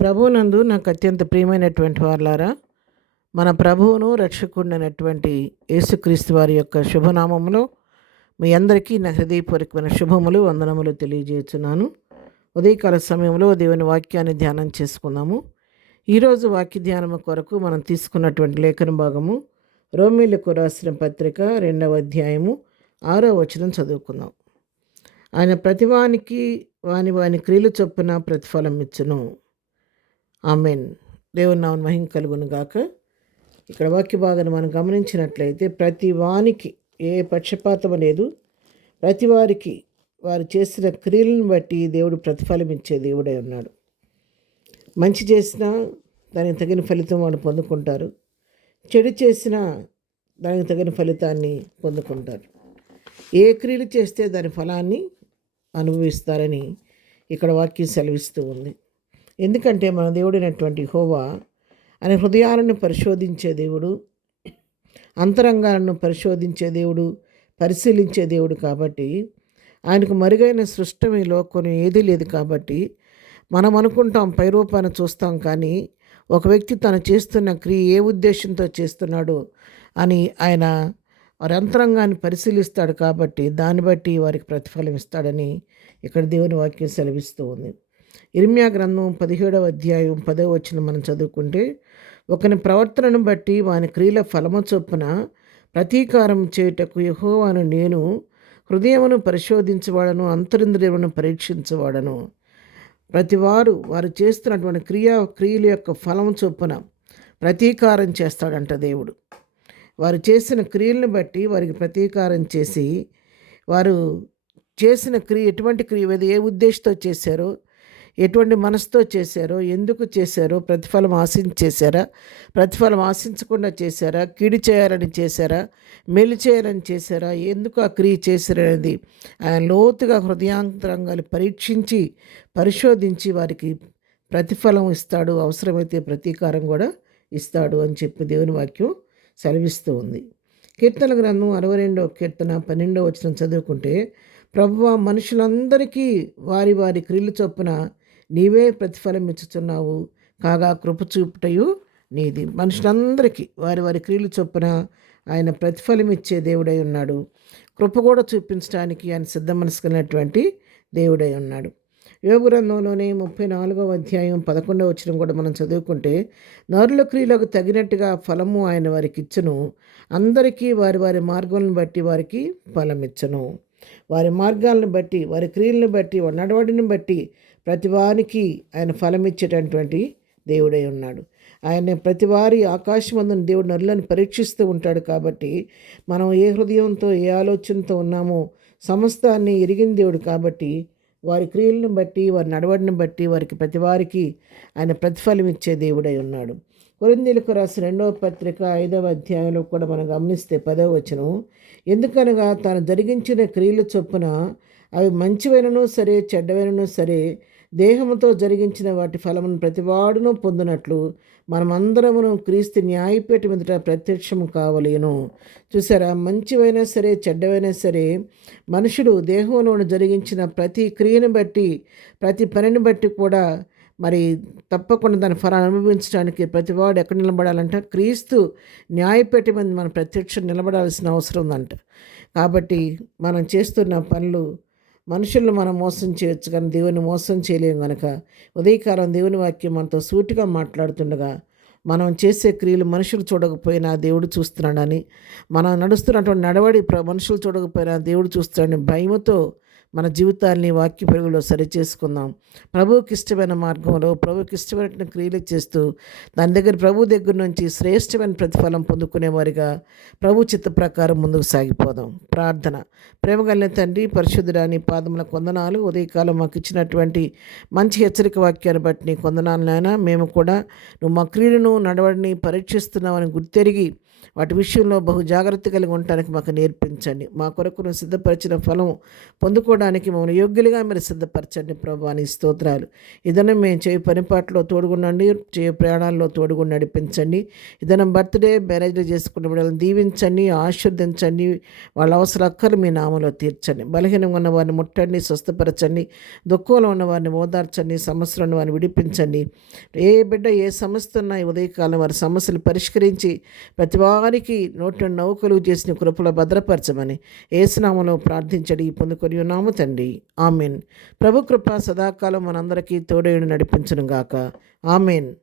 ప్రభువునందు నాకు అత్యంత ప్రియమైనటువంటి వారలారా, మన ప్రభువును రక్షకుడినైనటువంటి యేసుక్రీస్తు వారి యొక్క శుభనామములో మీ అందరికీ నా హృదయపూర్వకమైన శుభములు వందనములు తెలియజేస్తున్నాను. ఉదయకాల సమయంలో దేవుని వాక్యాన్ని ధ్యానం చేసుకుందాము. ఈరోజు వాక్య ధ్యానము కొరకు మనం తీసుకున్నటువంటి లేఖన భాగము రోమీలకు రాసిన పత్రిక 2వ అధ్యాయము 6వ వచనం చదువుకుందాం. ఆయన ప్రతివానికి వాని క్రియలు చొప్పున ప్రతిఫలం ఇచ్చును. ఆమెన్. దేవుని నామమున మహిమ కలుగును గాక. ఇక్కడ వాక్య భాగాన్ని మనం గమనించినట్లయితే ప్రతి వానికి ఏ పక్షపాతం లేదు. ప్రతి వారికి వారు చేసిన క్రియలను బట్టి దేవుడు ప్రతిఫలం ఇచ్చే దేవుడై ఉన్నాడు. మంచి చేసినా దానికి తగిన ఫలితం వాడు పొందుకుంటారు, చెడు చేసినా దానికి తగిన ఫలితాన్ని పొందుకుంటారు. ఏ క్రియలు చేస్తే దాని ఫలాన్ని అనుభవిస్తారని ఇక్కడ వాక్యం సెలవిస్తూ ఉంది. ఎందుకంటే మన దేవుడైనటువంటి యెహోవా ఆయన హృదయాలను పరిశోధించే దేవుడు, అంతరంగాలను పరిశోధించే దేవుడు, పరిశీలించే దేవుడు. కాబట్టి ఆయనకు మరుగైన సృష్టం ఈ లోకంలో ఏదీ లేదు. కాబట్టి మనం అనుకుంటాం, పైరూపాన్ని చూస్తాం, కానీ ఒక వ్యక్తి తను చేస్తున్న క్రియ ఏ ఉద్దేశంతో చేస్తున్నాడు అని ఆయన వారి అంతరంగాన్ని పరిశీలిస్తాడు. కాబట్టి దాన్ని బట్టి వారికి ప్రతిఫలం ఇస్తాడని ఇక్కడ దేవుని వాక్యం సెలవిస్తూ ఉంది. ఇర్మియా గ్రంథం 17వ అధ్యాయం 10వ వచనం మనం చదువుకుంటే, ఒకని ప్రవర్తనను బట్టి వాని క్రియల ఫలము చొప్పున ప్రతీకారం చేయుటకు యెహోవాను నేను హృదయమును పరిశోధించవాడను, అంతరింద్రియమును పరీక్షించవాడను. ప్రతివారు వారు చేస్తున్నటువంటి క్రియల యొక్క ఫలం చొప్పున ప్రతీకారం చేస్తాడంట దేవుడు. వారు చేసిన క్రియలను బట్టి వారికి ప్రతీకారం చేసి, వారు చేసిన క్రియ ఎటువంటి క్రియ, ఏ ఉద్దేశంతో చేశారో, ఎటువంటి మనసుతో చేశారో, ఎందుకు చేశారో, ప్రతిఫలం ఆశించి చేశారా, ప్రతిఫలం ఆశించకుండా చేశారా, కీడు చేయాలని చేశారా, మేలు చేయాలని చేశారా, ఎందుకు ఆ క్రియ చేశారనేది ఆయన లోతుగా హృదయాంతరంగాలు పరీక్షించి పరిశోధించి వారికి ప్రతిఫలం ఇస్తాడు, అవసరమైతే ప్రతీకారం కూడా ఇస్తాడు అని చెప్పి దేవుని వాక్యం సెలవిస్తూ ఉంది. కీర్తన గ్రంథం 62వ కీర్తన 12వ వచనం చదువుకుంటే, ప్రభువా మనుషులందరికీ వారి వారి క్రియలు చొప్పున నీవే ప్రతిఫలం ఇచ్చుచున్నావు, కాగా కృప చూపుటయు నీది. మనుషులందరికీ వారి వారి క్రియలు చొప్పున ఆయన ప్రతిఫలం ఇచ్చే దేవుడై ఉన్నాడు. కృప కూడా చూపించడానికి ఆయన సిద్ధ మనసు కలిగినటువంటి దేవుడై ఉన్నాడు. యోబు గ్రంథంలోనే 34వ అధ్యాయం 11వ వచనం కూడా మనం చదువుకుంటే, నరుల క్రియలకు తగినట్టుగా ఫలము ఆయన వారికి ఇచ్చును, అందరికీ వారి వారి మార్గములను బట్టి వారికి ఫలం ఇచ్చును. వారి మార్గాలను బట్టి, వారి క్రియలను బట్టి, వారి నడవడిని బట్టి ప్రతివానికి ఆయన ఫలం ఇచ్చేటటువంటి దేవుడై ఉన్నాడు. ఆయన ప్రతివారి ఆకాశమందున దేవుడు నరులను పరీక్షిస్తూ ఉంటాడు. కాబట్టి మనం ఏ హృదయంతో, ఏ ఆలోచనతో ఉన్నామో సమస్తాన్ని ఎరిగిన దేవుడు. కాబట్టి వారి క్రియలను బట్టి, వారి నడవడిని బట్టి వారికి ప్రతివారికి ఆయన ప్రతిఫలం ఇచ్చే దేవుడై ఉన్నాడు. కొరింథీయులకు రాసిన 2వ పత్రిక 5వ అధ్యాయంలో కూడా మనం గమనిస్తే 10వ వచనం, ఎందుకనగా తాను జరిగించిన క్రియల చొప్పున అవి మంచివైనను సరే, చెడ్డవైనను సరే, దేహముతో జరిగించిన వాటి ఫలమును ప్రతివాడును పొందినట్లు మనమందరమును క్రీస్తు న్యాయపీఠ మీదట ప్రత్యక్షము కావలేను. చూసారా, మంచివైనా సరే, చెడ్డవైనా సరే, మనుషుడు దేహంలోను జరిగించిన ప్రతి క్రియను బట్టి, ప్రతి పనిని బట్టి కూడా మరి తప్పకుండా దాని ఫలాన్ని అనుభవించడానికి ప్రతివాడు ఎక్కడ నిలబడాలంట? క్రీస్తు న్యాయపీఠ మీద మనం ప్రత్యక్షం నిలబడాల్సిన అవసరం ఉందంట. కాబట్టి మనం చేస్తున్న పనులు మనుషులను మనం మోసం చేయొచ్చు, కానీ దేవుని మోసం చేయలేము. కనుక ఉదయకాలం దేవుని వాక్యం మనతో సూటిగా మాట్లాడుతుండగా, మనం చేసే క్రియలు మనుషులు చూడకపోయినా దేవుడు చూస్తున్నాడని, మనం నడుస్తున్నటువంటి నడవడి మనుషులు చూడకపోయినా దేవుడు చూస్తున్నాడని భయముతో మన జీవితాన్ని వాక్య పెరుగులో సరిచేసుకుందాం. ప్రభువుకి ఇష్టమైన మార్గంలో, ప్రభువుకి ఇష్టమైన క్రియలు చేస్తూ ప్రభు దగ్గర నుంచి శ్రేష్టమైన ప్రతిఫలం పొందుకునేవారిగా ప్రభు చిత్త ప్రకారం ముందుకు సాగిపోదాం. ప్రార్థన. ప్రేమగలిగిన తండ్రి, పరిశుద్ధుడా, నీ పాదములకు వందనాలు. ఉదయకాలం మాకు ఇచ్చినటువంటి మంచి హెచ్చరిక వాక్యాన్ని బట్టి నీ వందనాలు నాయనా. మేము కూడా నువ్వు మా క్రియలను, నడవడిని పరీక్షిస్తున్నావని గుర్తెరిగి వాటి విషయంలో బహు జాగ్రత్త కలిగి ఉండటానికి మాకు నేర్పించండి. మా కొరకు నువ్వు సిద్ధపరిచిన ఫలం పొందుకోవడానికి మమ్మల్ని యోగ్యులుగా మీరు సిద్ధపరచండి ప్రభా, నీ స్తోత్రాలు. ఇదనం మేము చేయ పనిపాట్లో తోడుగుండండి, చేయ ప్రయాణాల్లో తోడుగుండి నడిపించండి. ఇదనం బర్త్డే మ్యారేజ్లు చేసుకున్న బిడ్డలను దీవించండి, ఆశీర్వదించండి. వాళ్ళ అవసర అక్కలు మీ నామలో తీర్చండి. బలహీనంగా ఉన్న వారిని ముట్టండి, స్వస్థపరచండి. దుఃఖంలో ఉన్న వారిని ఓదార్చండి, సమస్యలు ఉన్న వారిని విడిపించండి. ఏ బిడ్డ ఏ సమస్య ఉన్నా ఈ ఉదయకాలం వారి సమస్యలు పరిష్కరించి ప్రతి వారికి నోటి నవ్వు కలుగు చేసిన కృపలో భద్రపరచమని యేసునామములో ప్రార్థించడి పొందుకొని ఉన్నాము తండ్రి. ఆమెన్. ప్రభు కృప సదాకాలం మనందరికీ తోడేయుడు నడిపించును గాక. ఆమెన్.